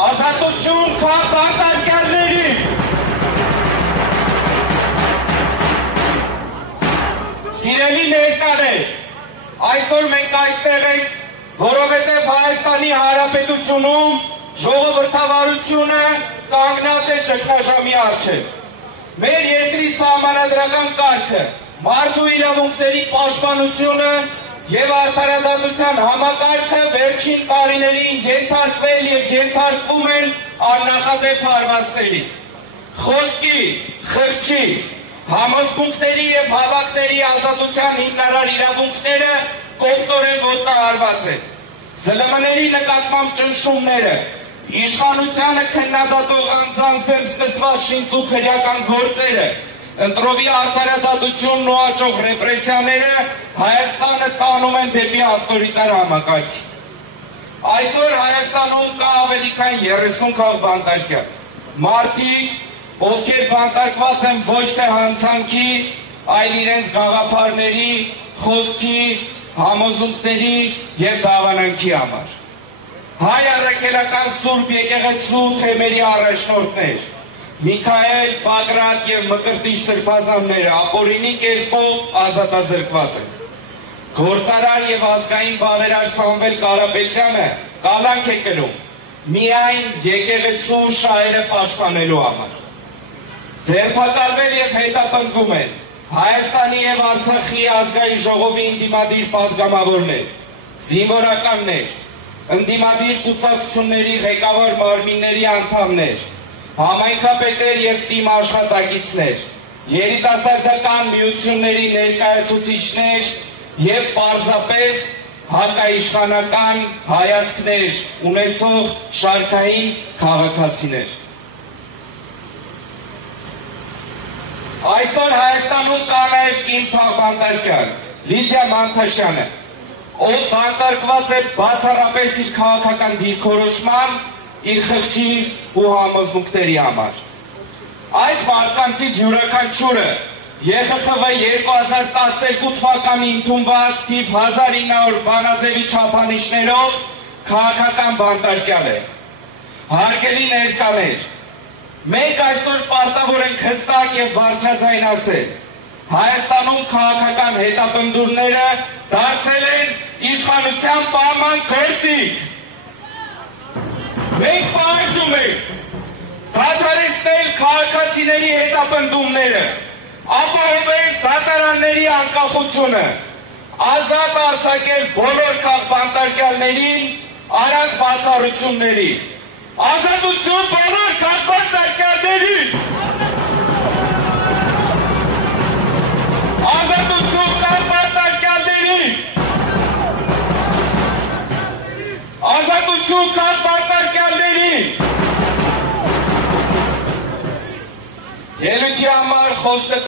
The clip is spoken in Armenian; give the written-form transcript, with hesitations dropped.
Ազատություն քաղաքացիներին։ Սիրելի ներկաներ, այսօր մենք այստեղ ենք, որովհետև Հայաստանի Հանրապետությունում ժողովրդավարությունը կանգնած է ճգնաժամի առջև։ Մեր երկրի սահմանադրական կարգը, մարդու իրավունքների պաշտպանությունը և արդարադատության համակարգը վերջին տարիներին ենթարկվել և ենթարկվում են աննախադեպ հարվածների։ Խոսքի, խրճի, համոզմունքների և հավաքների ազատության հիմնարար իրավունքները կողքորեն ոտնահարված են։ ԶԼՄ-ների նկատմամբ ճնշումները, իշխանությանը քննադատող անձանց դեմ սկսված շինծ ու քրեական գործերը, ընտրովի արդարադատությունն ու աճող ռեպրեսիաները Հայաստանը տանում են դեպի ավտորիտար համակարգ։ Այսօր Հայաստանում կա ավելի քան 30 քաղբանտարկյալ։ Մարդիկ, ովքեր բանտարկված են ոչ թե հանցանքի, այլ իրենց գաղափարների, խոսքի, համոզմունքների և դավանանքի համար։ Հայ առաքելական Սուրբ եկեղեցու թեմերի առաջնորդներ, Միքայել, Բագրատ և Մկրտիչ սրբազանները ապօրինի կերպով ազատազրկված են։ Գործարար և ազգային բավերար Սամվել Կարապետյանը կալանք է կրում միայն եկեղեցու շահերը պաշտպանելու համար։ Ձերբակալվել և հետապնդվում են Հայաստանի և Արցախի ազգային ժողովի ընդդիմադիր պատգամավորներ, զինվորականներ, ընդդիմադիր կուսակցությունների ղեկավար մարմինների անդամներ, համայնքապետեր և թիմ աշխատակիցներ, երիտասարդական միությունների ներկայացուցիչներ և պարզապես հակաիշխանական հայացքներ ունեցող շարքային քաղաքացիներ։ Այսօր Հայաստանում կա նաև կին քաղբանտարկյալ Լիդիա Մանթաշյանը, ով բանտարկված է բացառապես իր քաղաքական դիրքորոշման, իր խղճի ու համոզմունքների համար։ Այս մարդկանցից յուրաքանչյուրը ԵԽԽՎ 2012 թվականի ընդունված թիվ 1900 բանաձևի չափանիշներով քաղաքական բանտարկյալ է։ Հարգելի ներկաներ, մենք այսօր պարտավոր ենք հստակ և բարձրաձայն ասել, Հայաստանում քաղաքական հետապնդումները դարձել են իշխանության պահման գործիք։ Մենք պահանջում ենք դադարեցնել քաղաքացիների հետապնդումները, ապահովել դատարանների անկախությունը, ազատ արձակել բոլոր քաղբանտարկյալներին առանց բացառությունների։ Ազատություն բոլոր քաղբանտարկյալներին։ Ազատություն քաղբանտարկյալներին։ Ազատություն քաղբանտարկյալներին։ Ելույթի համար խոսքը